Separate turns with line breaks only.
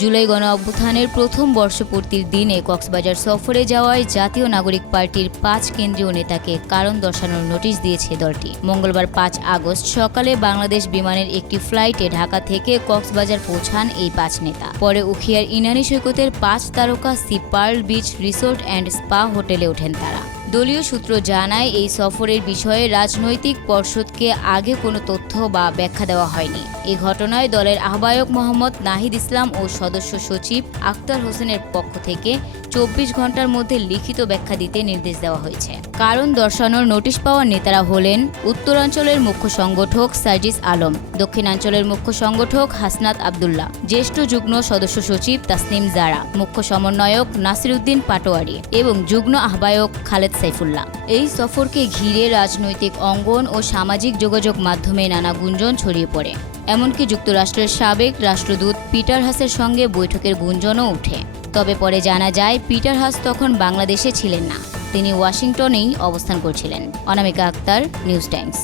জুলাই গণ অভ্যুত্থানের প্রথম বর্ষপূর্তির দিনে কক্সবাজার সফরে যাওয়ায় জাতীয় নাগরিক পার্টির পাঁচ কেন্দ্রীয় নেতাকে কারণ দর্শানোর নোটিশ দিয়েছে দলটি। মঙ্গলবার পাঁচ আগস্ট সকালে বাংলাদেশ বিমানের একটি ফ্লাইটে ঢাকা থেকে কক্সবাজার পৌঁছান এই পাঁচ নেতা। পরে উখিয়ার ইনানি সৈকতের পাঁচ তারকা Sea Pearl Beach Resort and Spa হোটেলে ওঠেন তারা। দলীয় সূত্র জানায়, এই সফরের বিষয়ে রাজনৈতিক পর্ষদকে আগে কোনো তথ্য বা ব্যাখ্যা দেওয়া হয়নি। এ ঘটনায় দলের আহ্বায়ক মোহাম্মদ নাহিদ ইসলাম ও সদস্য সচিব আক্তার হোসেনের পক্ষ থেকে চব্বিশ ঘণ্টার মধ্যে লিখিত ব্যাখ্যা দিতে নির্দেশ দেওয়া হয়েছে। কারণ দর্শানোর নোটিশ পাওয়া নেতারা হলেন উত্তরাঞ্চলের মুখ্য সংগঠক সার্জিস আলম, দক্ষিণাঞ্চলের মুখ্য সংগঠক হাসনাত আবদুল্লাহ, জ্যেষ্ঠ যুগ্ম সদস্য সচিব তাসনিম জারা, মুখ্য সমন্বয়ক নাসিরুদ্দিন পাটোয়ারি এবং যুগ্ম আহ্বায়ক খালেদ সাইফুল্লাহ। এই সফরকে ঘিরে রাজনৈতিক অঙ্গন ও সামাজিক যোগাযোগ মাধ্যমে নানা গুঞ্জন ছড়িয়ে পড়ে। এমনকি যুক্তরাষ্ট্রের সাবেক রাষ্ট্রদূত পিটার হাসের সঙ্গে বৈঠকের গুঞ্জনও ওঠে। তবে পরে জানা যায়, পিটার হাস তখন বাংলাদেশে ছিলেন না। তিনি ওয়াশিংটনেই অবস্থান করছিলেন। অনামিকা আক্তার, নিউজ টাইমস